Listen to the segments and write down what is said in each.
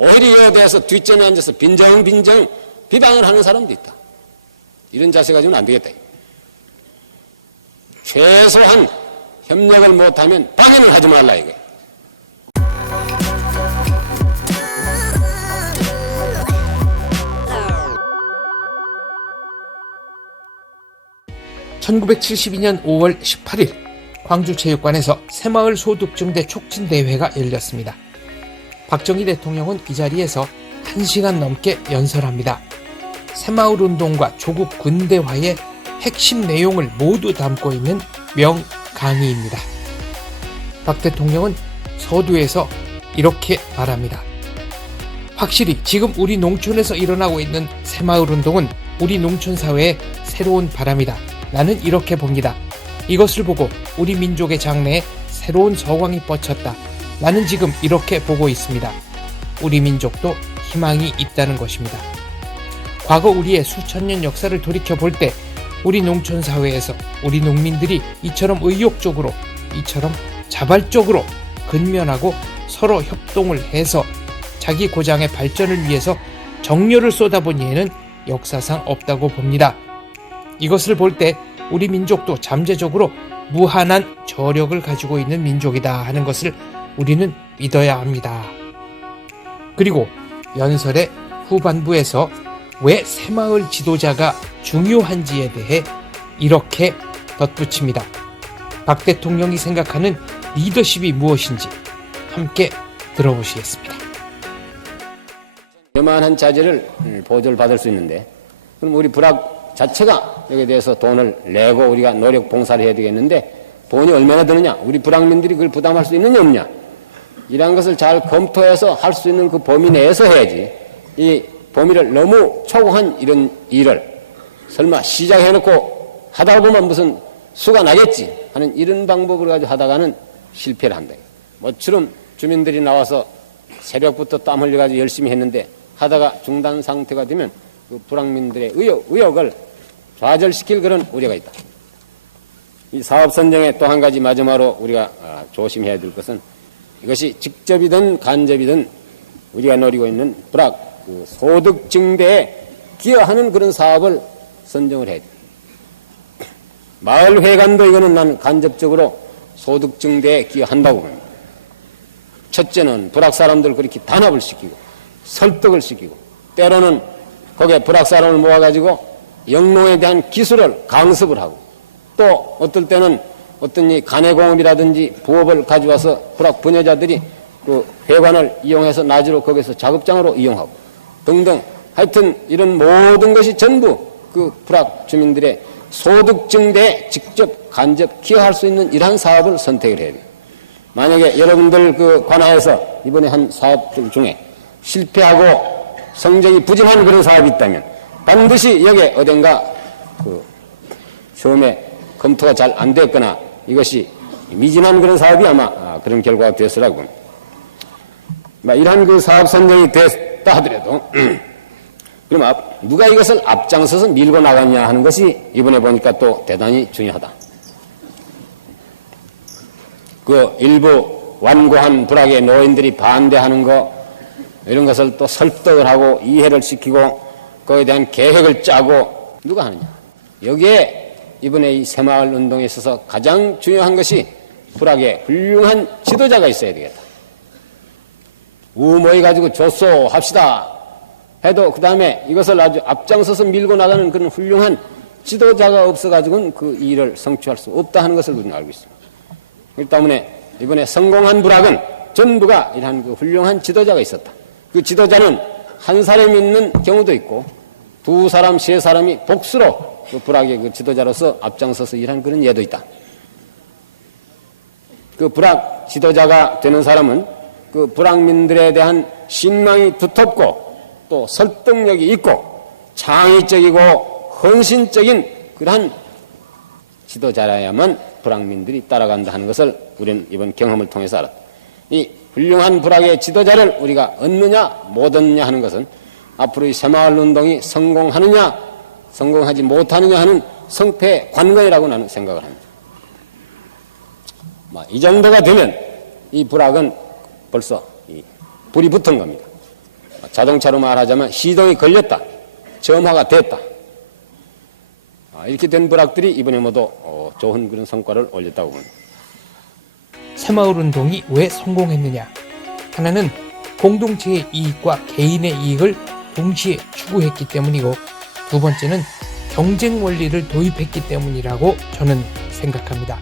오히려 이에 대해서 뒷전에 앉아서 빈정빈정 비방을 하는 사람도 있다. 이런 자세 가지고는 안 되겠다. 최소한 협력을 못하면 방해는 하지 말라 이게. (1972년 5월 18일) 광주체육관에서 새마을 소득증대 촉진대회가 열렸습니다. 박정희 대통령은 이 자리에서 1시간 넘게 연설합니다. 새마을운동과 조국 근대화의 핵심 내용을 모두 담고 있는 명강의입니다. 박 대통령은 서두에서 이렇게 말합니다. 확실히 지금 우리 농촌에서 일어나고 있는 새마을운동은 우리 농촌사회의 새로운 바람이다. 나는 이렇게 봅니다. 이것을 보고 우리 민족의 장래에 새로운 서광이 뻗쳤다. 나는 지금 이렇게 보고 있습니다. 우리 민족도 희망이 있다는 것입니다. 과거 우리의 수천 년 역사를 돌이켜볼 때 우리 농촌 사회에서 우리 농민들이 이처럼 의욕적으로, 이처럼 자발적으로 근면하고 서로 협동을 해서 자기 고장의 발전을 위해서 정열을 쏟아본 예는 역사상 없다고 봅니다. 이것을 볼 때 우리 민족도 잠재적으로 무한한 저력을 가지고 있는 민족이다 하는 것을 우리는 믿어야 합니다. 그리고 연설의 후반부에서 왜 새마을 지도자가 중요한지에 대해 이렇게 덧붙입니다. 박 대통령이 생각하는 리더십이 무엇인지 함께 들어보시겠습니다. 요만한 자재를 보조를 받을 수 있는데 그럼 우리 불악 자체가 여기에 대해서 돈을 내고 우리가 노력 봉사를 해야 되겠는데 돈이 얼마나 드느냐, 우리 불황민들이 그걸 부담할 수 있느냐 없냐, 이러한 것을 잘 검토해서 할 수 있는 그 범위 내에서 해야지, 이 범위를 너무 초과한 이런 일을 설마 시작해놓고 하다 보면 무슨 수가 나겠지 하는 이런 방법을 가지고 하다가는 실패를 한다. 모처럼 주민들이 나와서 새벽부터 땀 흘려가지고 열심히 했는데 하다가 중단 상태가 되면 그 불황민들의 의욕을 좌절시킬 그런 우려가 있다. 이 사업 선정에 또 한 가지 마지막으로 우리가 조심해야 될 것은 이것이 직접이든 간접이든 우리가 노리고 있는 불악 그 소득 증대에 기여하는 그런 사업을 선정을 해야 돼. 마을 회관도 이거는 난 간접적으로 소득 증대에 기여한다고 봅니다. 첫째는 불악 사람들 그렇게 단합을 시키고 설득을 시키고 때로는 거기에 불악 사람을 모아가지고 영농에 대한 기술을 강습을 하고 또 어떨 때는 어떤 이 간해공업이라든지 부업을 가져와서 불악 부녀자들이 그 회관을 이용해서 낮으로 거기서 작업장으로 이용하고 등등 하여튼 이런 모든 것이 전부 그 불악 주민들의 소득 증대에 직접 간접 기여할 수 있는 이러한 사업을 선택을 해야 돼요. 만약에 여러분들 그 관하에서 이번에 한 사업들 중에 실패하고 성적이 부진한 그런 사업이 있다면 반드시 여기에 어딘가 그 처음에 검토가 잘 안 됐거나 이것이 미진한 그런 사업이 아마 그런 결과가 됐으라고 봅니다. 이러한 그 사업 선정이 됐다 하더라도 그럼 누가 이것을 앞장서서 밀고 나갔냐 하는 것이 이번에 보니까 또 대단히 중요하다. 그 일부 완고한 불악의 노인들이 반대하는 거 이런 것을 또 설득을 하고 이해를 시키고 그에 대한 계획을 짜고 누가 하느냐. 여기에 이번에 이 새마을 운동에 있어서 가장 중요한 것이 불악의 훌륭한 지도자가 있어야 되겠다. 모이 가지고 좋소 합시다 해도 그 다음에 이것을 아주 앞장서서 밀고 나가는 그런 훌륭한 지도자가 없어가지고는 그 일을 성취할 수 없다 하는 것을 우리는 알고 있습니다. 그렇기 때문에 이번에 성공한 불악은 전부가 이러한 그 훌륭한 지도자가 있었다. 그 지도자는 한 사람이 있는 경우도 있고 두 사람, 세 사람이 복수로 그 불악의 그 지도자로서 앞장서서 일한 그런 예도 있다. 그 불악 지도자가 되는 사람은 그 불악민들에 대한 신망이 두텁고 또 설득력이 있고 창의적이고 헌신적인 그러한 지도자라야만 불악민들이 따라간다 하는 것을 우리는 이번 경험을 통해서 알았다. 이 훌륭한 불악의 지도자를 우리가 얻느냐 못 얻느냐 하는 것은 앞으로 이 새마을운동이 성공하느냐 성공하지 못하느냐 하는 성패의 관건이라고 나는 생각을 합니다. 이 정도가 되면 이 불악은 벌써 불이 붙은 겁니다. 자동차로 말하자면 시동이 걸렸다, 점화가 됐다. 이렇게 된 부락들이 이번에 모두 좋은 그런 성과를 올렸다고 봅니다. 새마을운동이 왜 성공했느냐? 하나는 공동체의 이익과 개인의 이익을 동시에 추구했기 때문이고, 두 번째는 경쟁 원리를 도입했기 때문이라고 저는 생각합니다.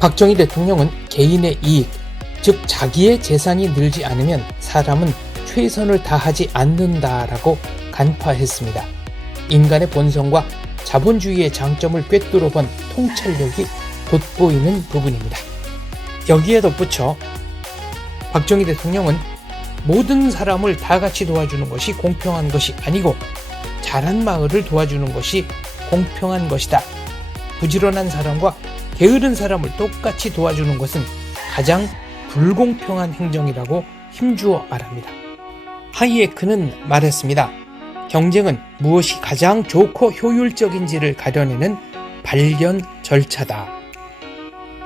박정희 대통령은 개인의 이익, 즉 자기의 재산이 늘지 않으면 사람은 최선을 다하지 않는다라고 간파했습니다. 인간의 본성과 자본주의의 장점을 꿰뚫어 본 통찰력이 돋보이는 부분입니다. 여기에 덧붙여 박정희 대통령은 모든 사람을 다 같이 도와주는 것이 공평한 것이 아니고 잘한 마을을 도와주는 것이 공평한 것이다. 부지런한 사람과 게으른 사람을 똑같이 도와주는 것은 가장 불공평한 행정이라고 힘주어 말합니다. 하이에크는 말했습니다. 경쟁은 무엇이 가장 좋고 효율적인지를 가려내는 발견 절차다.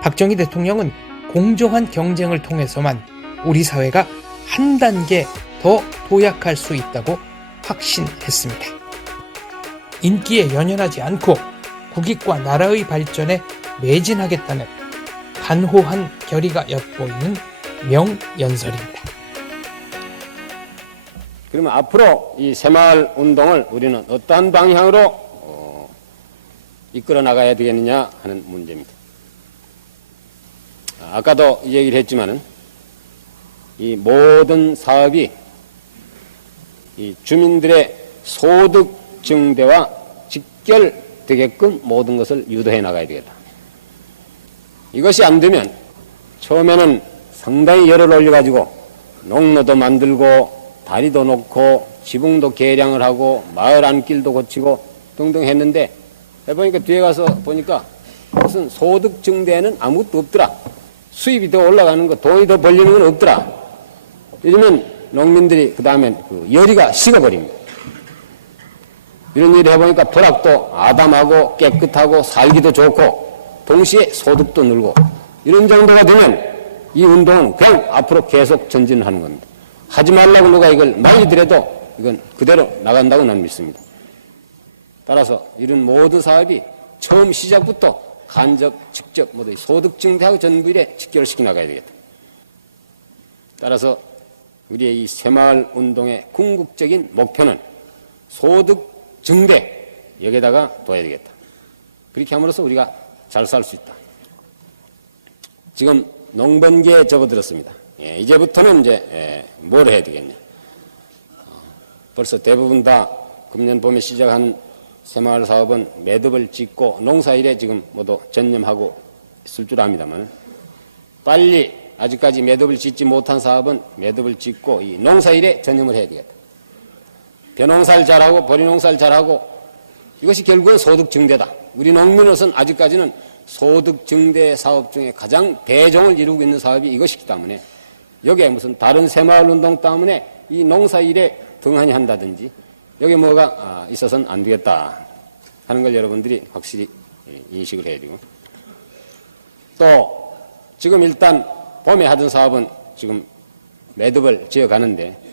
박정희 대통령은 공정한 경쟁을 통해서만 우리 사회가 한 단계 더 도약할 수 있다고 확신했습니다. 인기에 연연하지 않고 국익과 나라의 발전에 매진하겠다는 간호한 결의가 엿보이는 명연설입니다. 그러면 앞으로 이 새마을 운동을 우리는 어떠한 방향으로 이끌어 나가야 되겠느냐 하는 문제입니다. 아까도 얘기를 했지만은 이 모든 사업이 이 주민들의 소득 증대와 직결되게끔 모든 것을 유도해 나가야 되겠다. 이것이 안 되면 처음에는 상당히 열을 올려가지고 농로도 만들고 다리도 놓고 지붕도 개량을 하고 마을 안길도 고치고 등등 했는데 해보니까 뒤에 가서 보니까 무슨 소득 증대에는 아무것도 없더라. 수입이 더 올라가는 거, 돈이 더 벌리는 건 없더라. 이러면 농민들이 그 다음엔 열의가 식어버립니다. 이런 일을 해보니까 부락도 아담하고 깨끗하고 살기도 좋고 동시에 소득도 늘고 이런 정도가 되면 이 운동은 그냥 앞으로 계속 전진하는 겁니다. 하지 말라고 누가 이걸 말리더라도 이건 그대로 나간다고 나는 믿습니다. 따라서 이런 모든 사업이 처음 시작부터 간접, 직접 모두 소득 증대하고 전부 일에 직결시켜 나가야 되겠다. 따라서 우리의 이 새마을 운동의 궁극적인 목표는 소득 증대, 여기에다가 둬야 되겠다. 그렇게 함으로써 우리가 잘 살 수 있다. 지금 농번기에 접어들었습니다. 이제부터는 이제 뭘 해야 되겠냐. 벌써 대부분 다 금년 봄에 시작한 새마을 사업은 매듭을 짓고 농사일에 지금 모두 전념하고 있을 줄 압니다만 빨리 아직까지 매듭을 짓지 못한 사업은 매듭을 짓고 이 농사일에 전념을 해야 되겠다. 벼농사를 잘하고 보리농사를 잘하고 이것이 결국은 소득 증대다. 우리 농민으로서는 아직까지는 소득 증대 사업 중에 가장 대종을 이루고 있는 사업이 이것이기 때문에 여기에 무슨 다른 새마을 운동 때문에 이 농사일에 등한히 한다든지 여기 뭐가 있어서는 안 되겠다 하는 걸 여러분들이 확실히 인식을 해야 되고 또 지금 일단 봄에 하던 사업은 지금 매듭을 지어가는데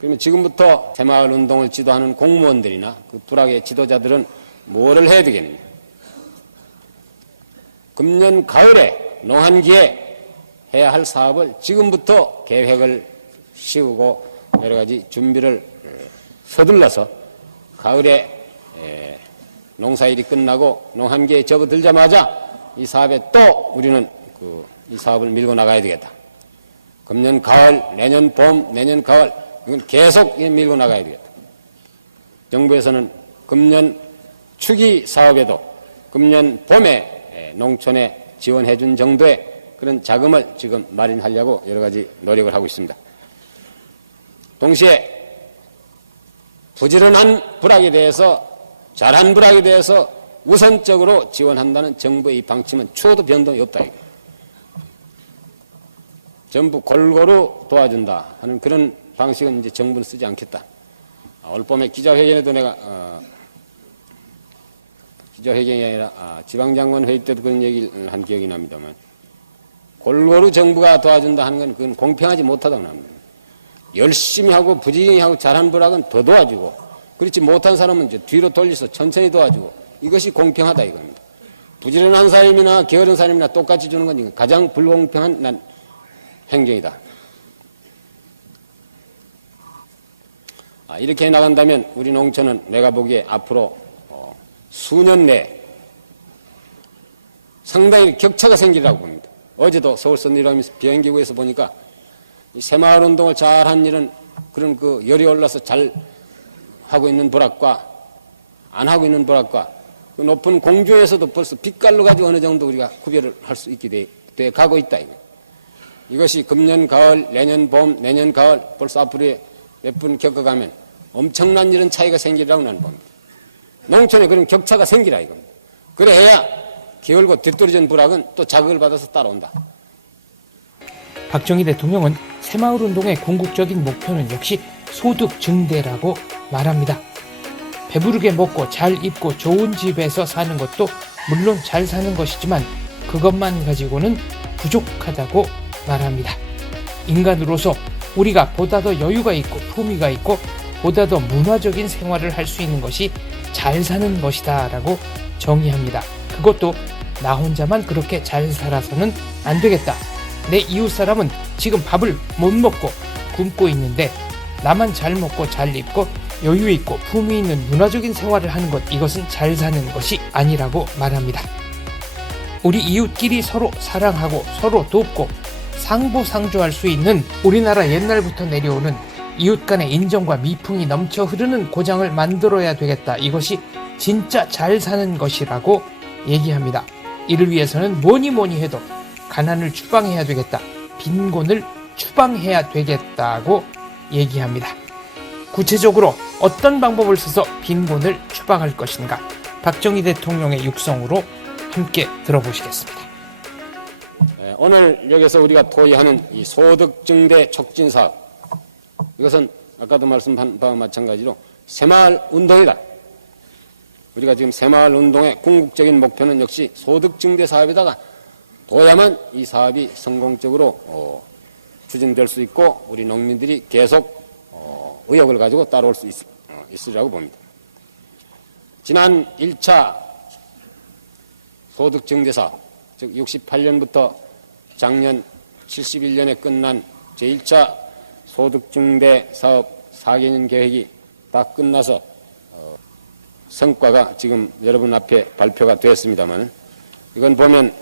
그러면 지금부터 새마을 운동을 지도하는 공무원들이나 그 부락의 지도자들은 뭐를 해야 되겠느냐. 금년 가을에 농한기에 해야 할 사업을 지금부터 계획을 씌우고 여러 가지 준비를 서둘러서 가을에 농사일이 끝나고 농한기에 접어들자마자 이 사업에 또 우리는 이 사업을 밀고 나가야 되겠다. 금년 가을, 내년 봄, 내년 가을 이건 계속 밀고 나가야 되겠다. 정부에서는 금년 추기 사업에도 금년 봄에 농촌에 지원해 준 정도의 그런 자금을 지금 마련하려고 여러 가지 노력을 하고 있습니다. 동시에 부지런한 부락에 대해서 잘한 부락에 대해서 우선적으로 지원한다는 정부의 이 방침은 추호도 변동이 없다. 전부 골고루 도와준다 하는 그런 방식은 이제 정부는 쓰지 않겠다. 올 봄에 기자회견에도 내가 기자회견이 아니라 지방장관 회의 때도 그런 얘기를 한 기억이 납니다만 골고루 정부가 도와준다 하는 건 그건 공평하지 못하다고 합니다. 열심히 하고 부지런히 하고 잘한 부락은 더 도와주고, 그렇지 못한 사람은 이제 뒤로 돌려서 천천히 도와주고, 이것이 공평하다 이겁니다. 부지런한 사람이나 게으른 사람이나 똑같이 주는 건 가장 불공평한 행정이다. 이렇게 해 나간다면 우리 농촌은 내가 보기에 앞으로 수년 내에 상당히 격차가 생기리라고 봅니다. 어제도 서울서 내려가면서 비행기구에서 보니까 새마을 운동을 잘한 일은 그런 그 열이 올라서 잘 하고 있는 부락과 안 하고 있는 부락과 그 높은 공주에서도 벌써 빛깔로 가지고 어느 정도 우리가 구별을 할 수 있게 돼 가고 있다. 이것이 금년 가을, 내년 봄, 내년 가을 벌써 앞으로 몇 분 겪어가면 엄청난 이런 차이가 생기리라고 나는 봅니다. 농촌에 그런 격차가 생기라 이겁니다. 그래야 게을고 뒤떨어진 부락은 또 자극을 받아서 따라온다. 박정희 대통령은 새마을운동의 궁극적인 목표는 역시 소득 증대라고 말합니다. 배부르게 먹고 잘 입고 좋은 집에서 사는 것도 물론 잘 사는 것이지만 그것만 가지고는 부족하다고 말합니다. 인간으로서 우리가 보다 더 여유가 있고 품위가 있고 보다 더 문화적인 생활을 할 수 있는 것이 잘 사는 것이다 라고 정의합니다. 그것도 나 혼자만 그렇게 잘 살아서는 안 되겠다. 내 이웃 사람은 지금 밥을 못 먹고 굶고 있는데 나만 잘 먹고 잘 입고 여유 있고 품위 있는 문화적인 생활을 하는 것, 이것은 잘 사는 것이 아니라고 말합니다. 우리 이웃끼리 서로 사랑하고 서로 돕고 상보상조할 수 있는 우리나라 옛날부터 내려오는 이웃 간의 인정과 미풍이 넘쳐 흐르는 고장을 만들어야 되겠다. 이것이 진짜 잘 사는 것이라고 얘기합니다. 이를 위해서는 뭐니 해도 가난을 추방해야 되겠다. 빈곤을 추방해야 되겠다고 얘기합니다. 구체적으로 어떤 방법을 써서 빈곤을 추방할 것인가? 박정희 대통령의 육성으로 함께 들어보시겠습니다. 오늘 여기서 우리가 토의하는 이 소득 증대 촉진 사업, 이것은 아까도 말씀한 바와 마찬가지로 새마을 운동이다. 우리가 지금 새마을 운동의 궁극적인 목표는 역시 소득 증대 사업에다가 둬야만 이 사업이 성공적으로 추진될 수 있고 우리 농민들이 계속 의욕을 가지고 따라올 수 있으리라고 봅니다. 지난 1차 소득 증대 사업, 즉 68년부터 작년 71년에 끝난 제1차 소득 증대 사업 4개년 계획이 다 끝나서 성과가 지금 여러분 앞에 발표가 됐습니다만 이건 보면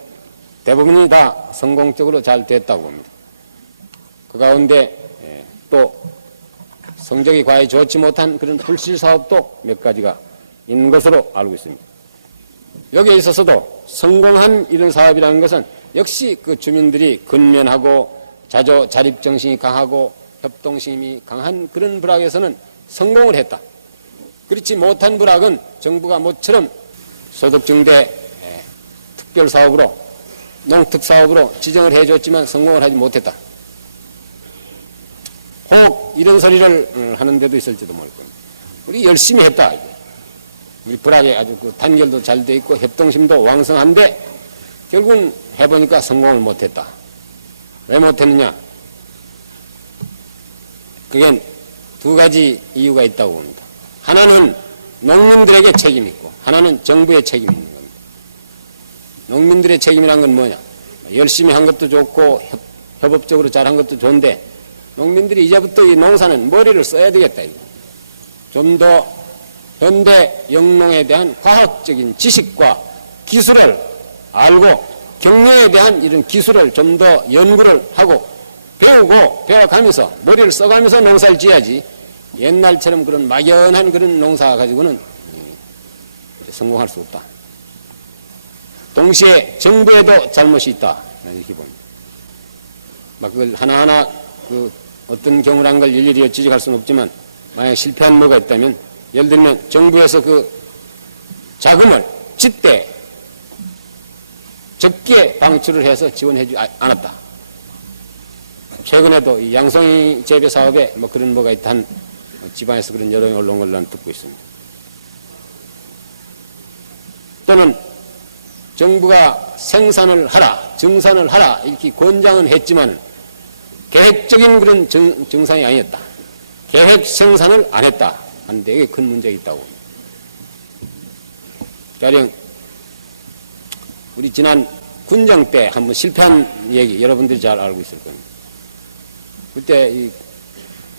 대부분이 다 성공적으로 잘 됐다고 봅니다. 그 가운데 또 성적이 과히 좋지 못한 그런 불실 사업도 몇 가지가 있는 것으로 알고 있습니다. 여기에 있어서도 성공한 이런 사업이라는 것은 역시 그 주민들이 근면하고 자립정신이 강하고 협동심이 강한 그런 부락에서는 성공을 했다. 그렇지 못한 부락은 정부가 모처럼 소득증대 특별사업으로 농특사업으로 지정을 해줬지만 성공을 하지 못했다. 혹 이런 소리를 하는 데도 있을지도 모를 겁니다. 우리 열심히 했다. 우리 부락에 아주 그 단결도 잘 돼 있고 협동심도 왕성한데 결국은 해보니까 성공을 못했다. 왜 못했느냐? 그게 두 가지 이유가 있다고 봅니다. 하나는 농민들에게 책임이 있고 하나는 정부의 책임이 있는 겁니다. 농민들의 책임이란 건 뭐냐? 열심히 한 것도 좋고 협업적으로 잘한 것도 좋은데 농민들이 이제부터 이 농사는 머리를 써야 되겠다. 좀 더 현대 영농에 대한 과학적인 지식과 기술을 알고 경영에 대한 이런 기술을 좀 더 연구를 하고 배워가면서 머리를 써가면서 농사를 지어야지 옛날처럼 그런 막연한 그런 농사 가지고는 성공할 수 없다. 동시에 정부에도 잘못이 있다. 이렇게 봅니다. 막 그걸 하나하나 그 어떤 경우란 걸 일일이 지적할 수는 없지만 만약 실패한 뭐가 있다면 예를 들면 정부에서 그 자금을 짙게 적게 방출을 해서 지원해 주지 않았다. 최근에도 이 양송이 재배 사업에 뭐 그런 뭐가 있다 한 지방에서 그런 여론이 올라온 걸 나는 듣고 있습니다. 또는 정부가 생산을 하라, 정산을 하라 이렇게 권장은 했지만 계획적인 그런 정상이 아니었다. 계획 생산을 안 했다 하는데 이게 큰 문제가 있다고. 가령 우리 지난 군정 때 한번 실패한 얘기 여러분들이 잘 알고 있을 겁니다. 그때 이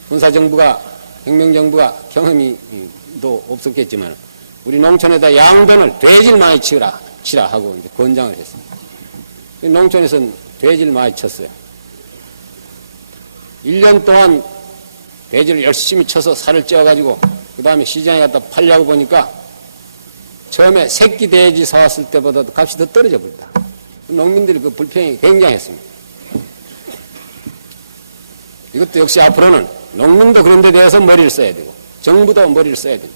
군사정부가 혁명정부가 경험이도 없었겠지만 우리 농촌에다 양반을 돼지를 많이 치라 하고 이제 권장을 했습니다. 농촌에서는 돼지를 많이 쳤어요. 1년 동안 돼지를 열심히 쳐서 살을 쪄가지고 그 다음에 시장에 갖다 팔려고 보니까 처음에 새끼 돼지 사왔을 때보다도 값이 더 떨어져 버렸다. 농민들이 그 불평이 굉장했습니다. 이것도 역시 앞으로는 농민도 그런 데 대해서 머리를 써야 되고 정부도 머리를 써야 되고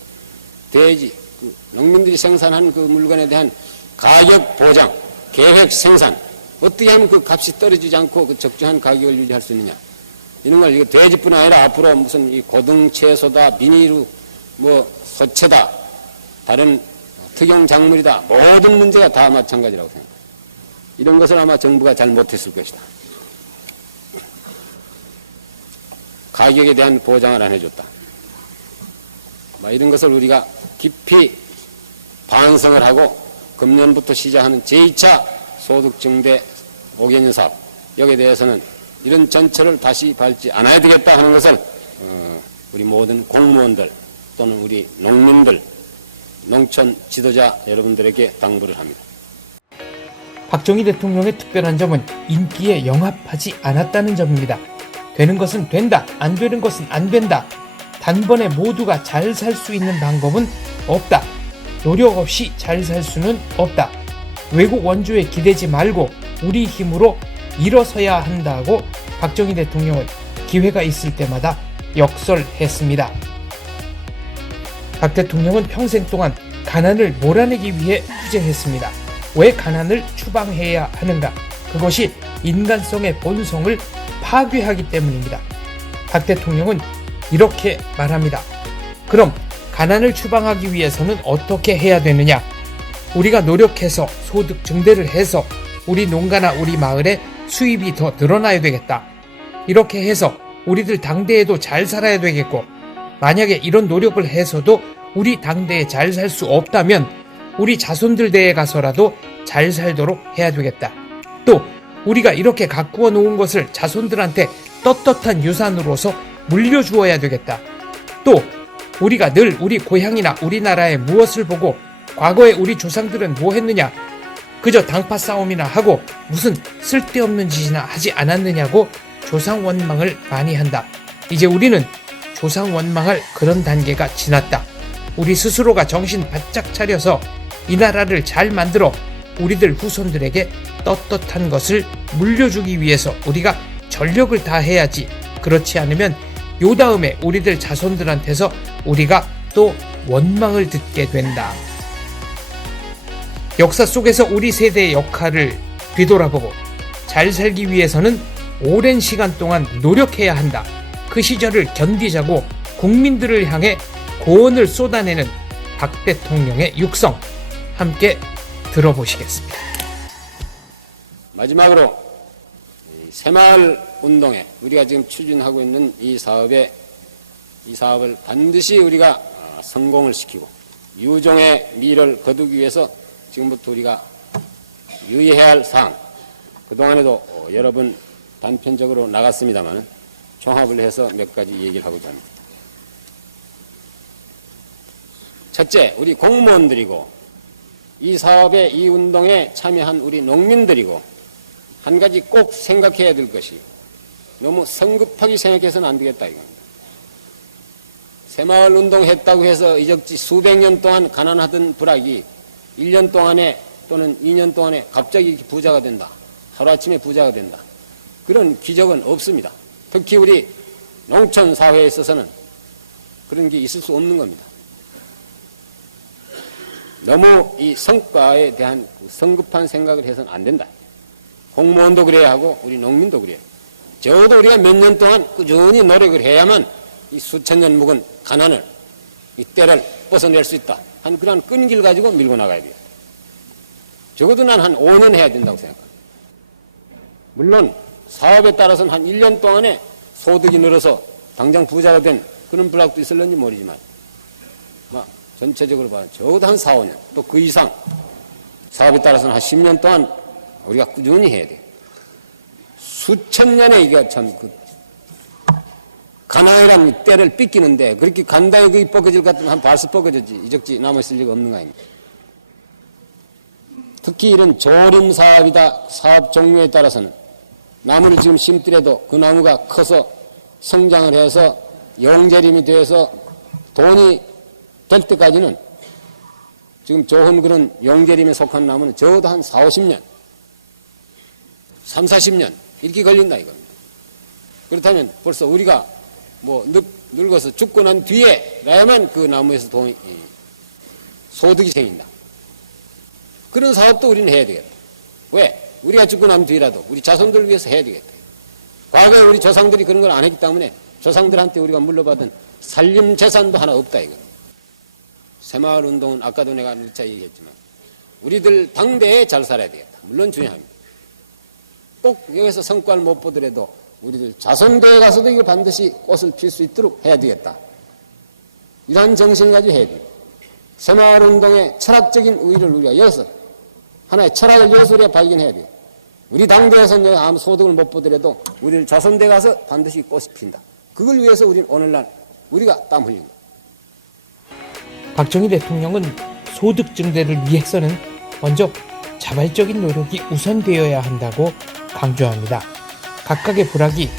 돼지, 농민들이 생산한 그 물건에 대한 가격 보장, 계획 생산 어떻게 하면 그 값이 떨어지지 않고 그 적정한 가격을 유지할 수 있느냐 이런 걸 이거 돼지뿐 아니라 앞으로 무슨 이 고등채소다, 비닐우, 뭐 소채다, 다른 특용 작물이다 모든 문제가 다 마찬가지라고 생각합니다. 이런 것을 아마 정부가 잘 못했을 것이다. 가격에 대한 보장을 안 해줬다. 이런 것을 우리가 깊이 반성을 하고 금년부터 시작하는 제2차 소득증대 5개년 사업 여기에 대해서는 이런 전철을 다시 밟지 않아야 되겠다 하는 것을 우리 모든 공무원들 또는 우리 농민들, 농촌 지도자 여러분들에게 당부를 합니다. 박정희 대통령의 특별한 점은 인기에 영합하지 않았다는 점입니다. 되는 것은 된다, 안 되는 것은 안 된다. 단번에 모두가 잘 살 수 있는 방법은 없다. 노력 없이 잘 살 수는 없다. 외국 원조에 기대지 말고 우리 힘으로 일어서야 한다고 박정희 대통령은 기회가 있을 때마다 역설했습니다. 박 대통령은 평생 동안 가난을 몰아내기 위해 투쟁했습니다. 왜 가난을 추방해야 하는가? 그것이 인간성의 본성을 파괴하기 때문입니다. 박 대통령은 이렇게 말합니다. 그럼 가난을 추방하기 위해서는 어떻게 해야 되느냐? 우리가 노력해서 소득 증대를 해서 우리 농가나 우리 마을에 수입이 더 늘어나야 되겠다. 이렇게 해서 우리들 당대에도 잘 살아야 되겠고, 만약에 이런 노력을 해서도 우리 당대에 잘 살 수 없다면 우리 자손들 대에 가서라도 잘 살도록 해야 되겠다. 또 우리가 이렇게 가꾸어 놓은 것을 자손들한테 떳떳한 유산으로서 물려주어야 되겠다. 또 우리가 늘 우리 고향이나 우리나라의 무엇을 보고 과거에 우리 조상들은 뭐 했느냐, 그저 당파 싸움이나 하고 무슨 쓸데없는 짓이나 하지 않았느냐고 조상 원망을 많이 한다. 이제 우리는 조상 원망할 그런 단계가 지났다. 우리 스스로가 정신 바짝 차려서 이 나라를 잘 만들어 우리들 후손들에게 떳떳한 것을 물려주기 위해서 우리가 전력을 다해야지. 그렇지 않으면 요 다음에 우리들 자손들한테서 우리가 또 원망을 듣게 된다. 역사 속에서 우리 세대의 역할을 뒤돌아보고 잘 살기 위해서는 오랜 시간 동안 노력해야 한다. 그 시절을 견디자고 국민들을 향해 고언을 쏟아내는 박 대통령의 육성 함께 들어보시겠습니다. 마지막으로 새마을 운동에 우리가 지금 추진하고 있는 이 사업을 반드시 우리가 성공을 시키고 유종의 미를 거두기 위해서 지금부터 우리가 유의해야 할 사항, 그동안에도 여러 번 단편적으로 나갔습니다만 종합을 해서 몇 가지 얘기를 하고자 합니다. 첫째, 우리 공무원들이고 이 사업에 이 운동에 참여한 우리 농민들이고 한 가지 꼭 생각해야 될 것이 너무 성급하게 생각해서는 안 되겠다 이겁니다. 새마을 운동 했다고 해서 이적지 수백 년 동안 가난하던 부락이 1년 동안에 또는 2년 동안에 갑자기 부자가 된다. 하루아침에 부자가 된다. 그런 기적은 없습니다. 특히 우리 농촌 사회에 있어서는 그런 게 있을 수 없는 겁니다. 너무 이 성과에 대한 성급한 생각을 해서는 안 된다. 공무원도 그래야 하고 우리 농민도 그래요. 적어도 우리가 몇 년 동안 꾸준히 노력을 해야만 이 수천 년 묵은 가난을, 이 때를 벗어낼 수 있다. 한 그런 끈기를 가지고 밀고 나가야 돼요. 적어도 난 한 5년 해야 된다고 생각합니다. 물론 사업에 따라서는 한 1년 동안에 소득이 늘어서 당장 부자가 된 그런 불락도 있을런지 모르지만 막 전체적으로 봐도 적어도 한 4, 5년 또 그 이상 사업에 따라서는 한 10년 동안 우리가 꾸준히 해야 돼. 수천 년에 이게 참 가나이란 때를 삐끼는데 그렇게 간단히 그게 뻗어질 것 같으면 한 발수 뻗어졌지 이적지 남아있을 리가 없는 거 아닙니까? 특히 이런 조림 사업이다 사업 종류에 따라서는 나무를 지금 심더라도 그 나무가 커서 성장을 해서 영재림이 되어서 돈이 될 때까지는 지금 좋은 그런 영재림에 속한 나무는 적어도 한 4, 50년 3, 40년 이렇게 걸린다 이겁니다. 그렇다면 벌써 우리가 뭐 늙어서 죽고 난 뒤에 라야만 그 나무에서 돈이 소득이 생긴다. 그런 사업도 우리는 해야 되겠다. 왜? 우리가 죽고 난 뒤라도 우리 자손들을 위해서 해야 되겠다. 과거에 우리 조상들이 그런 걸 안 했기 때문에 조상들한테 우리가 물려받은 살림 재산도 하나 없다 이거. 새마을 운동은 아까도 내가 누차 얘기했지만 우리들 당대에 잘 살아야 되겠다. 물론 중요합니다. 꼭 여기서 성과를 못 보더라도 우리들 자손대에 가서도 이거 반드시 꽃을 필 수 있도록 해야 되겠다. 이러한 정신을 가지고 해야 됩니다. 새마을 운동의 철학적인 의의를 우리가 여기서 하나의 철학을 여기서 우리가 발견해야 돼요. 우리 당대에서는 아무 소득을 못 보더라도 우리를 자손대에 가서 반드시 꽃이 핀다. 그걸 위해서 우리는 오늘날 우리가 땀 흘린다. 박정희 대통령은 소득 증대를 위해서는 먼저 자발적인 노력이 우선되어야 한다고 강조합니다. 각각의 부락이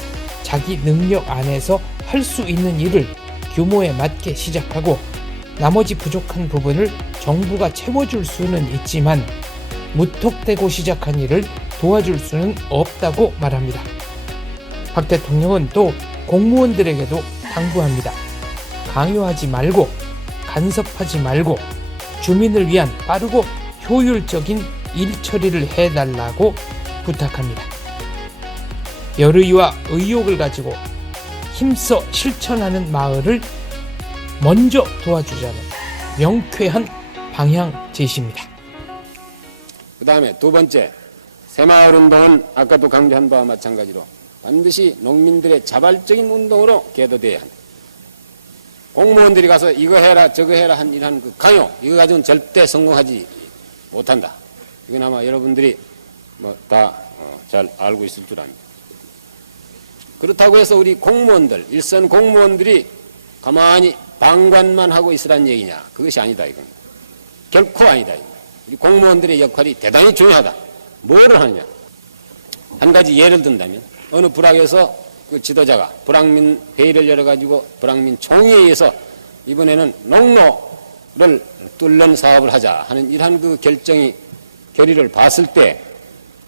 자기 능력 안에서 할 수 있는 일을 규모에 맞게 시작하고 나머지 부족한 부분을 정부가 채워줄 수는 있지만 무턱대고 시작한 일을 도와줄 수는 없다고 말합니다. 박 대통령은 또 공무원들에게도 당부합니다. 강요하지 말고 간섭하지 말고 주민을 위한 빠르고 효율적인 일 처리를 해달라고 부탁합니다. 열의와 의욕을 가지고 힘써 실천하는 마을을 먼저 도와주자는 명쾌한 방향 제시입니다. 그 다음에 두 번째, 새마을운동은 아까도 강조한 바와 마찬가지로 반드시 농민들의 자발적인 운동으로 계도돼야 한다. 공무원들이 가서 이거 해라 저거 해라 한 이런 그 강요 이거 가지고는 절대 성공하지 못한다. 이건 아마 여러분들이 뭐 다 잘 알고 있을 줄 압니다. 그렇다고 해서 우리 공무원들 일선 공무원들이 가만히 방관만 하고 있으란 얘기냐? 그것이 아니다 이겁니다. 결코 아니다 이겁니다. 우리 공무원들의 역할이 대단히 중요하다. 뭐를 하느냐? 한 가지 예를 든다면 어느 불악에서 그 지도자가 불악민 회의를 열어가지고 불악민 총회에 의해서 이번에는 농로를 뚫는 사업을 하자 하는 이러한 그 결의를 봤을 때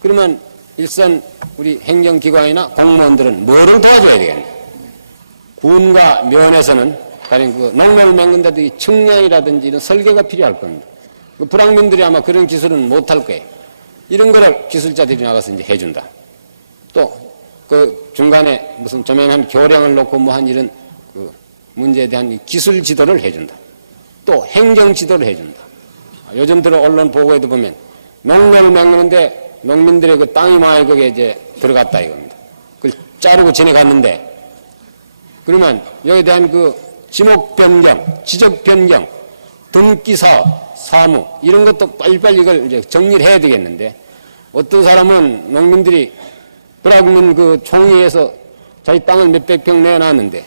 그러면 일선 우리 행정기관이나 공무원들은 뭐를 도와줘야 되겠냐? 군과 면에서는 가령 그 농로를 맺는데도 이 측량이라든지 이런 설계가 필요할 겁니다. 그 불악민들이 아마 그런 기술은 못할 거예요. 이런 거를 기술자들이 나가서 이제 해준다. 또 그 중간에 무슨 조명한 교량을 놓고 뭐 한 이런 그 문제에 대한 기술 지도를 해준다. 또 행정 지도를 해준다. 요즘 들어 언론 보고에도 보면 농로를 맺는데 농민들의 그 땅이 많이 거기에 이제 들어갔다 이겁니다. 그걸 자르고 지내갔는데 그러면 여기에 대한 그 지목 변경, 지적 변경, 등기 사업, 사무 이런 것도 빨리빨리 이걸 이제 정리를 해야 되겠는데 어떤 사람은 농민들이 불악민 그 총회에서 자기 땅을 몇백 평 내놨는데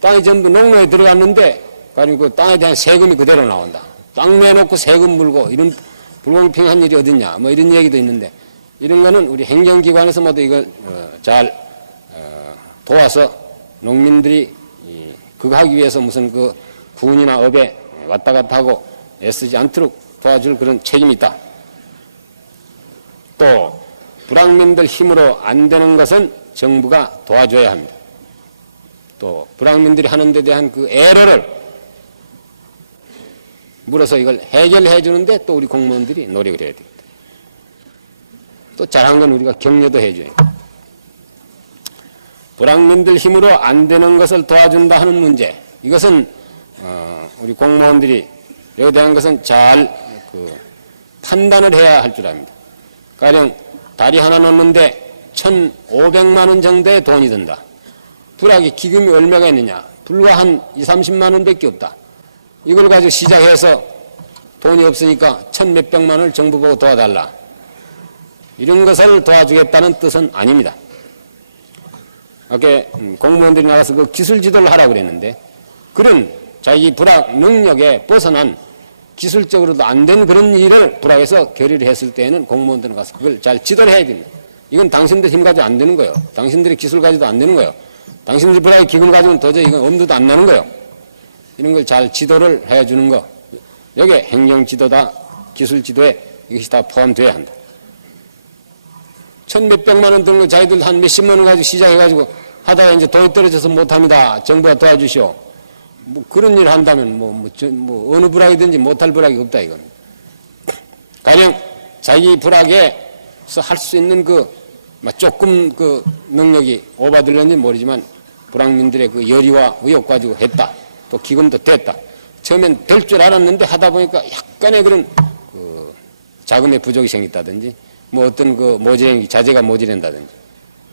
땅이 전부 농로에 들어갔는데 가지고 그 땅에 대한 세금이 그대로 나온다. 땅 내놓고 세금 물고 이런 불공평한 일이 어딨냐 뭐 이런 얘기도 있는데 이런 거는 우리 행정기관에서 모두 이걸 잘 도와서 농민들이 그거 하기 위해서 무슨 그 군이나 업에 왔다 갔다 하고 애쓰지 않도록 도와줄 그런 책임이 있다. 또 불악민들 힘으로 안 되는 것은 정부가 도와줘야 합니다. 또 불악민들이 하는 데 대한 그 애로를 물어서 이걸 해결해 주는데 또 우리 공무원들이 노력을 해야 됩니다. 또 잘한 건 우리가 격려도 해줘야 합니다. 불악민들 힘으로 안 되는 것을 도와준다 하는 문제 이것은 우리 공무원들이 여기에 대한 것은 잘 판단을 해야 할 줄 압니다. 가령 다리 하나 놓는데 1,500만 원 정도의 돈이 든다. 불악이 기금이 얼마가 있느냐? 불과 한 2, 30만 원밖에 없다. 이걸 가지고 시작해서 돈이 없으니까 천 몇백만 원을 정부 보고 도와달라. 이런 것을 도와주겠다는 뜻은 아닙니다. 아까 공무원들이 나가서 그 기술 지도를 하라고 그랬는데 그런 자기 불학 능력에 벗어난 기술적으로도 안 된 그런 일을 불학에서 결의를 했을 때에는 공무원들은 가서 그걸 잘 지도를 해야 됩니다. 이건 당신들 힘 가지고 안 되는 거예요. 당신들의 기술 가지고도 안 되는 거예요. 당신들이 불학의 기술 가지고는 도저히 이건 엄두도 안 나는 거예요. 이런 걸 잘 지도를 해주는 거. 여기에 행정 지도다, 기술 지도에 이것이 다 포함되어야 한다. 천 몇백만 원 드는 거 자기들 한 몇십만 원 가지고 시작해가지고 하다가 이제 돈이 떨어져서 못합니다. 정부가 도와주시오. 뭐 그런 일 한다면 뭐 어느 불학이든지 못할 불학이 없다 이건. 가령 자기 불학에서 할 수 있는 조금 능력이 오바들는지 모르지만 불학민들의 그 열의와 의욕 가지고 했다. 또 기금도 됐다. 처음엔 될 줄 알았는데 하다 보니까 약간의 그런 자금의 부족이 생겼다든지 뭐 어떤 자재가 모자란다든지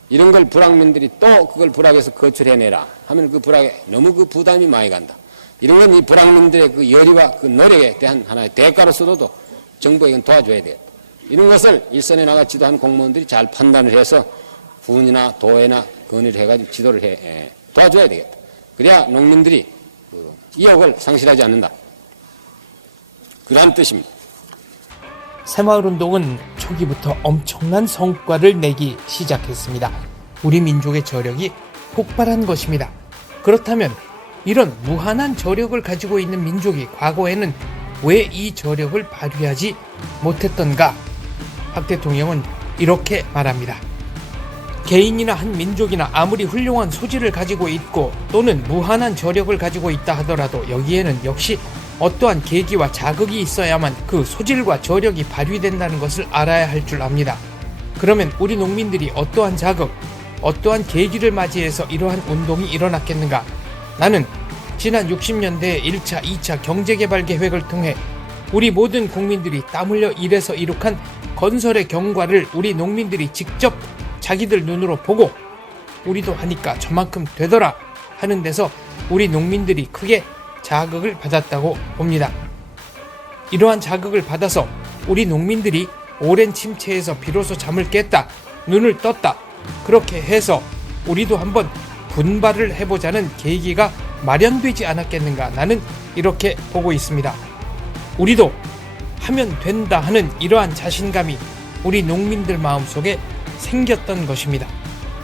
이런 걸 불학민들이 또 그걸 불학에서 거출해내라 하면 그 불학에 너무 그 부담이 많이 간다. 이런 건 이 불학민들의 그 열의와 그 노력에 대한 하나의 대가로서도 정부가 이건 도와줘야 돼요. 이런 것을 일선에 나가 지도하는 공무원들이 잘 판단을 해서 군이나 도에나 건의를 해가지고 지도를 도와줘야 되겠다. 그래야 농민들이 의욕을 상실하지 않는다. 그러한 뜻입니다. 새마을운동은 초기부터 엄청난 성과를 내기 시작했습니다. 우리 민족의 저력이 폭발한 것입니다. 그렇다면 이런 무한한 저력을 가지고 있는 민족이 과거에는 왜 이 저력을 발휘하지 못했던가? 박 대통령은 이렇게 말합니다. 개인이나 한 민족이나 아무리 훌륭한 소질을 가지고 있고 또는 무한한 저력을 가지고 있다 하더라도 여기에는 역시 어떠한 계기와 자극이 있어야만 그 소질과 저력이 발휘된다는 것을 알아야 할 줄 압니다. 그러면 우리 농민들이 어떠한 자극, 어떠한 계기를 맞이해서 이러한 운동이 일어났겠는가? 나는 지난 60년대의 1차, 2차 경제개발계획을 통해 우리 모든 국민들이 땀 흘려 일해서 이룩한 건설의 경과를 우리 농민들이 직접 자기들 눈으로 보고 우리도 하니까 저만큼 되더라 하는 데서 우리 농민들이 크게 자극을 받았다고 봅니다. 이러한 자극을 받아서 우리 농민들이 오랜 침체에서 비로소 잠을 깼다, 눈을 떴다. 그렇게 해서 우리도 한번 분발을 해보자는 계기가 마련되지 않았겠는가, 나는 이렇게 보고 있습니다. 우리도 하면 된다 하는 이러한 자신감이 우리 농민들 마음속에 생겼던 것입니다.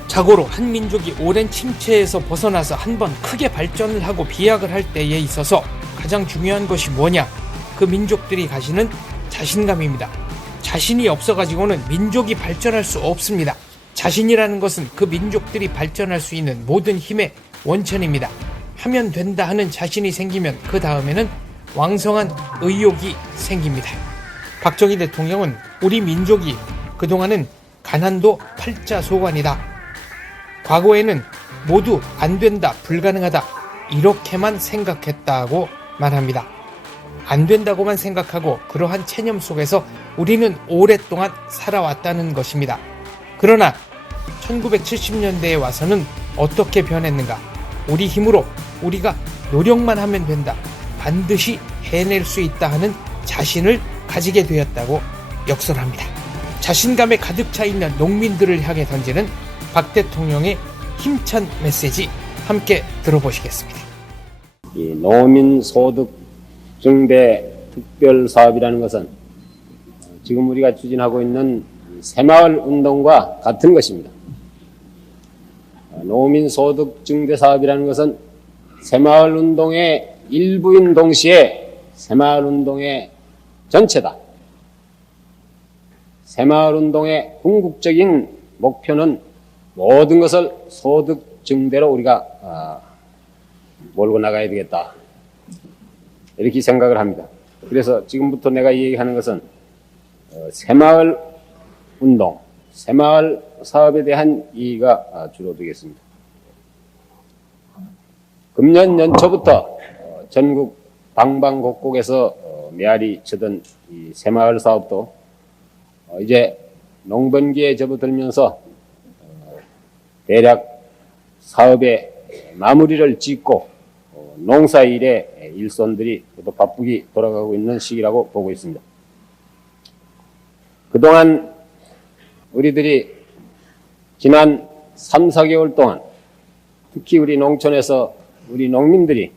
자고로 한 민족이 오랜 침체에서 벗어나서 한번 크게 발전을 하고 비약을 할 때에 있어서 가장 중요한 것이 뭐냐? 그 민족들이 가지는 자신감입니다. 자신이 없어가지고는 민족이 발전할 수 없습니다. 자신이라는 것은 그 민족들이 발전할 수 있는 모든 힘의 원천입니다. 하면 된다 하는 자신이 생기면 그 다음에는 왕성한 의욕이 생깁니다. 박정희 대통령은 우리 민족이 그동안은 가난도 팔자소관이다. 과거에는 모두 안 된다, 불가능하다 이렇게만 생각했다고 말합니다. 안 된다고만 생각하고 그러한 체념 속에서 우리는 오랫동안 살아왔다는 것입니다. 그러나 1970년대에 와서는 어떻게 변했는가? 우리 힘으로 우리가 노력만 하면 된다, 반드시 해낼 수 있다 하는 자신을 가지게 되었다고 역설합니다. 자신감에 가득 차 있는 농민들을 향해 던지는 박 대통령의 힘찬 메시지 함께 들어보시겠습니다. 이 농민 소득 증대 특별 사업이라는 것은 지금 우리가 추진하고 있는 새마을 운동과 같은 것입니다. 농민 소득 증대 사업이라는 것은 새마을 운동의 일부인 동시에 새마을 운동의 전체다. 새마을 운동의 궁극적인 목표는 모든 것을 소득 증대로 우리가 몰고 나가야 되겠다, 이렇게 생각을 합니다. 그래서 지금부터 내가 얘기하는 것은 새마을 운동, 새마을 사업에 대한 얘기가 주로 되겠습니다. 금년 연초부터 전국 방방곡곡에서 메아리 치던 이 새마을 사업도 이제 농번기에 접어들면서 대략 사업의 마무리를 짓고 농사일에 일손들이 또 바쁘게 돌아가고 있는 시기라고 보고 있습니다. 그동안 우리들이 지난 3, 4개월 동안 특히 우리 농촌에서 우리 농민들이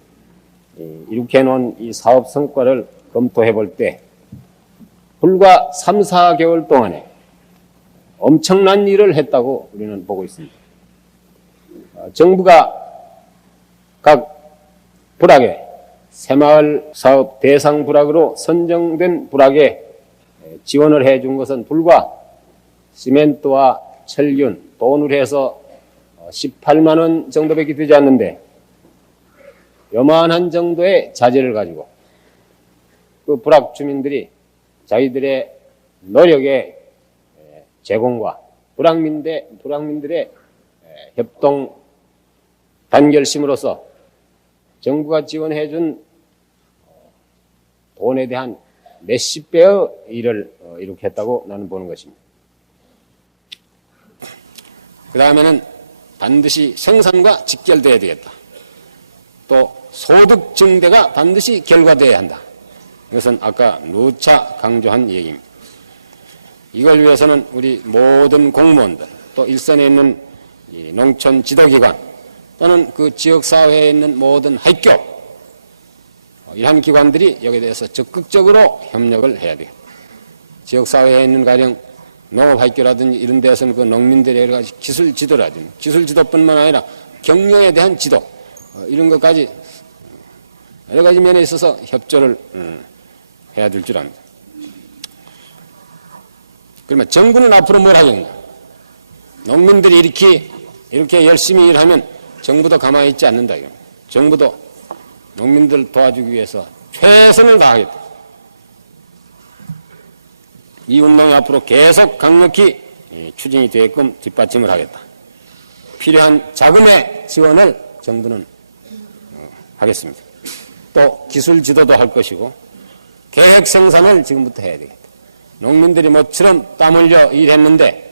이렇게 놓은 이 사업 성과를 검토해 볼 때 불과 3, 4개월 동안에 엄청난 일을 했다고 우리는 보고 있습니다. 정부가 각 불악에 새마을 사업 대상 불악으로 선정된 불악에 지원을 해준 것은 불과 시멘트와 철균, 돈을 해서 18만 원 정도밖에 되지 않는데 요만한 정도의 자재를 가지고 그 불악 주민들이 자기들의 노력의 제공과 불악민들의 협동 단결심으로써 정부가 지원해 준 돈에 대한 몇십 배의 일을 이렇게 했다고 나는 보는 것입니다. 그 다음에는 반드시 생산과 직결되어야 되겠다. 또 소득 증대가 반드시 결과되어야 한다. 이것은 아까 누차 강조한 얘기입니다. 이걸 위해서는 우리 모든 공무원들, 또 일선에 있는 농촌 지도기관, 또는 그 지역사회에 있는 모든 학교, 이러한 기관들이 여기에 대해서 적극적으로 협력을 해야 돼요. 지역사회에 있는 가령 농업학교라든지 이런 데서는 그 농민들의 여러 가지 기술 지도라든지 기술 지도뿐만 아니라 경영에 대한 지도, 이런 것까지 여러 가지 면에 있어서 협조를 해야 될 줄 압니다. 그러면 정부는 앞으로 뭘 하겠냐? 농민들이 이렇게 열심히 일하면 정부도 가만히 있지 않는다. 정부도 농민들 도와주기 위해서 최선을 다하겠다. 이 운동이 앞으로 계속 강력히 추진이 되게끔 뒷받침을 하겠다. 필요한 자금의 지원을 정부는 하겠습니다. 또 기술 지도도 할 것이고 계획 생산을 지금부터 해야 되겠다. 농민들이 모처럼 땀 흘려 일했는데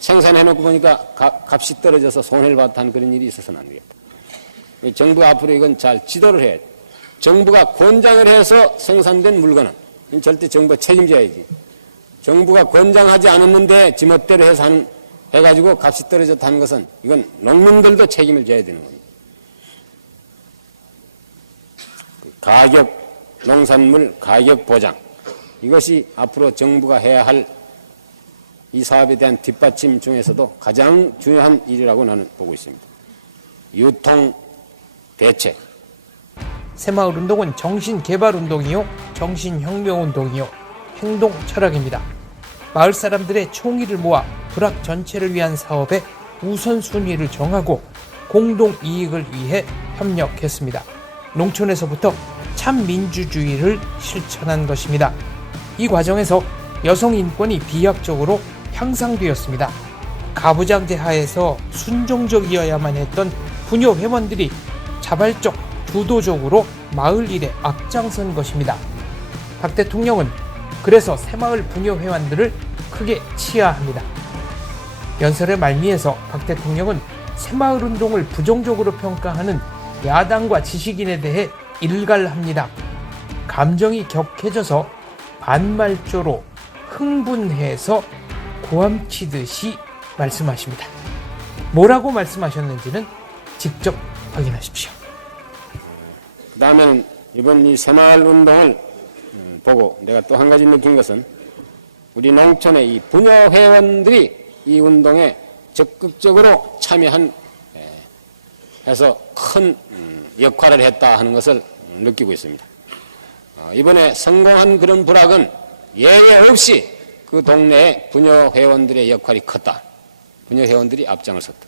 생산해놓고 보니까 값이 떨어져서 손해를 봤다는 그런 일이 있어서는 안 되겠다. 정부가 앞으로 이건 잘 지도를 해야 돼. 정부가 권장을 해서 생산된 물건은 절대 정부가 책임져야지. 정부가 권장하지 않았는데 지멋대로 해가지고 값이 떨어졌다는 것은 이건 농민들도 책임을 져야 되는 겁니다. 가격, 농산물 가격 보장, 이것이 앞으로 정부가 해야 할 이 사업에 대한 뒷받침 중에서도 가장 중요한 일이라고 나는 보고 있습니다. 유통 대책. 새마을운동은 정신개발운동이요, 정신혁명운동이요, 행동 철학입니다. 마을 사람들의 총의를 모아 불악 전체를 위한 사업의 우선순위를 정하고 공동이익을 위해 협력했습니다. 농촌에서부터 참민주주의를 실천한 것입니다. 이 과정에서 여성 인권이 비약적으로 향상되었습니다. 가부장제 하에서 순종적이어야만 했던 부녀 회원들이 자발적, 주도적으로 마을 일에 앞장선 것입니다. 박 대통령은 그래서 새마을 부녀 회원들을 크게 치하합니다. 연설의 말미에서 박 대통령은 새마을 운동을 부정적으로 평가하는 야당과 지식인에 대해 일갈합니다. 감정이 격해져서 반말조로 흥분해서 고함치듯이 말씀하십니다. 뭐라고 말씀하셨는지는 직접 확인하십시오. 그 다음에는 이번 이 새마을 운동을 보고 내가 또 한 가지 느낀 것은 우리 농촌의 이 부녀 회원들이 이 운동에 적극적으로 참여한 해서 큰 역할을 했다 하는 것을 느끼고 있습니다. 이번에 성공한 그런 불악은 예외 없이 그 동네의 부녀 회원들의 역할이 컸다. 부녀 회원들이 앞장을 섰다.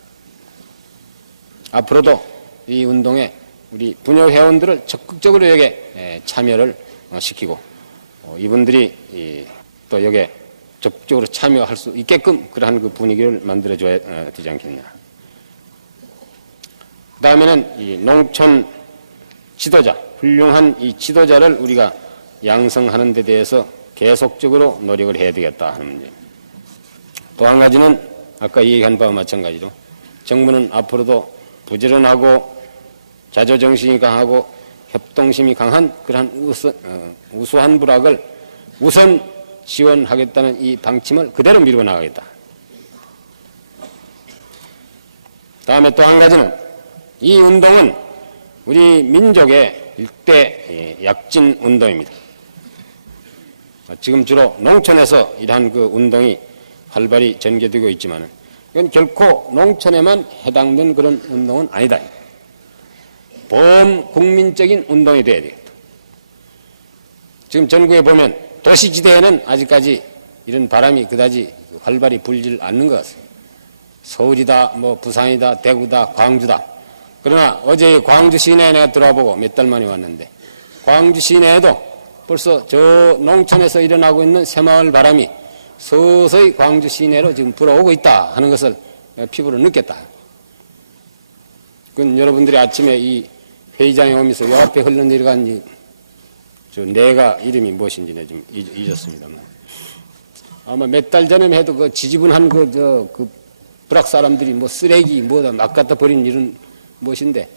앞으로도 이 운동에 우리 부녀 회원들을 적극적으로 여기에 참여를 시키고 이분들이 또 여기에 적극적으로 참여할 수 있게끔 그러한 그 분위기를 만들어줘야 되지 않겠냐. 그 다음에는 이 농촌 지도자, 훌륭한 이 지도자를 우리가 양성하는 데 대해서 계속적으로 노력을 해야 되겠다 하는 문제입니다. 또 한 가지는 아까 얘기한 바와 마찬가지로 정부는 앞으로도 부지런하고 자조정신이 강하고 협동심이 강한 그러한 우수한 부락을 우선 지원하겠다는 이 방침을 그대로 밀고 나가겠다. 다음에 또 한 가지는 이 운동은 우리 민족의 일대 약진 운동입니다. 지금 주로 농촌에서 이러한 그 운동이 활발히 전개되고 있지만 이건 결코 농촌에만 해당되는 그런 운동은 아니다. 범국민적인 운동이 되어야 되겠다. 지금 전국에 보면 도시지대에는 아직까지 이런 바람이 그다지 활발히 불질 않는 것 같습니다. 서울이다, 뭐 부산이다, 대구다, 광주다. 그러나 어제 광주 시내에 내가 들어와보고 몇 달 만에 왔는데 광주 시내에도 벌써 저 농촌에서 일어나고 있는 새마을 바람이 서서히 광주 시내로 지금 불어오고 있다 하는 것을 피부로 느꼈다. 그건 여러분들이 아침에 이 회의장에 오면서 요 앞에 흘러내려간 저 내가 이름이 무엇인지 내가 좀 잊었습니다만 아마 몇 달 전에 해도 그 지지분한 그 불악 사람들이 뭐 쓰레기 뭐다 막 갖다 버린 이런 무엇인데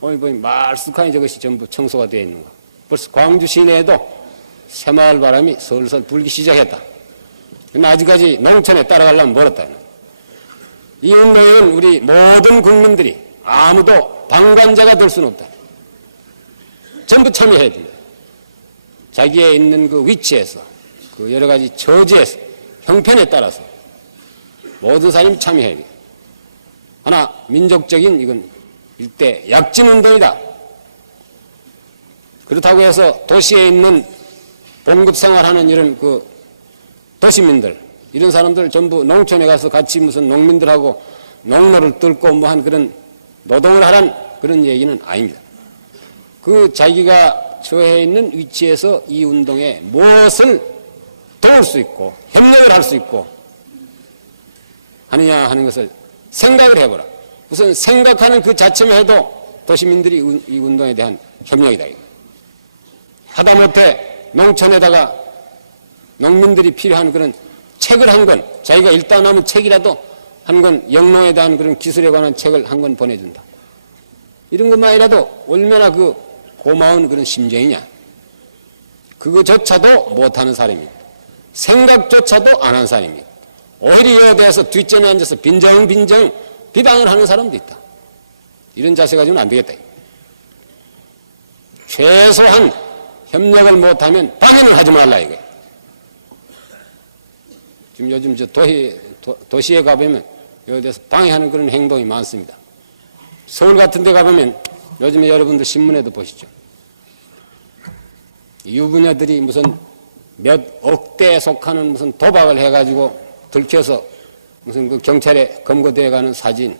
오늘 보니 말쑥하니 저것이 전부 청소가 되어 있는 거. 벌써 광주 시내에도 새마을 바람이 슬슬 불기 시작했다. 근데 아직까지 농촌에 따라가려면 멀었다. 이 운동은 우리 모든 국민들이 아무도 방관자가 될 수는 없다. 전부 참여해야 된다. 자기의 있는 그 위치에서 그 여러 가지 처지에서 형편에 따라서 모든 사람이 참여해야 돼. 하나 민족적인 이건 일대 약진 운동이다. 그렇다고 해서 도시에 있는 봉급 생활하는 이런 그 도시민들 이런 사람들 전부 농촌에 가서 같이 무슨 농민들하고 농로를 뚫고 뭐 한 그런 노동을 하란 그런 얘기는 아닙니다. 그 자기가 처해 있는 위치에서 이 운동에 무엇을 도울 수 있고 협력을 할 수 있고 하느냐 하는 것을 생각을 해보라. 우선 생각하는 그 자체만 해도 도시민들이 이 운동에 대한 협력이다. 하다못해 농촌에다가 농민들이 필요한 그런 책을 한 권, 자기가 읽다 남은 책이라도 한 권, 영농에 대한 그런 기술에 관한 책을 한 권 보내준다. 이런 것만이라도 얼마나 그 고마운 그런 심정이냐. 그거조차도 못하는 사람입니다. 생각조차도 안 한 사람입니다. 오히려 이에 대해서 뒷전에 앉아서 빈정빈정 비방을 하는 사람도 있다. 이런 자세 가지고는 안 되겠다. 최소한 협력을 못하면 방해는 하지 말라 이거예요. 지금 요즘 저 도시에 가보면 여기 대해서 방해하는 그런 행동이 많습니다. 서울 같은 데 가보면 요즘에 여러분들 신문에도 보시죠. 유부녀들이 무슨 몇 억대에 속하는 무슨 도박을 해가지고 들켜서 무슨 그 경찰에 검거되어 가는 사진,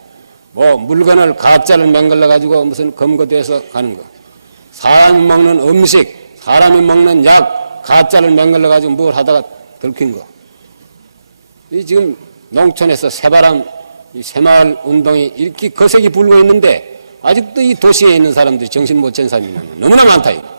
뭐 물건을 가짜를 맹글러 가지고 무슨 검거돼서 가는 거, 사람이 먹는 음식, 사람이 먹는 약, 가짜를 맹글러 가지고 뭘 하다가 들킨 거. 이 지금 농촌에서 새바람, 이 새마을 운동이 이렇게 거세게 불고 있는데 아직도 이 도시에 있는 사람들이 정신 못 차린 사람이 너무나 많다. 이거.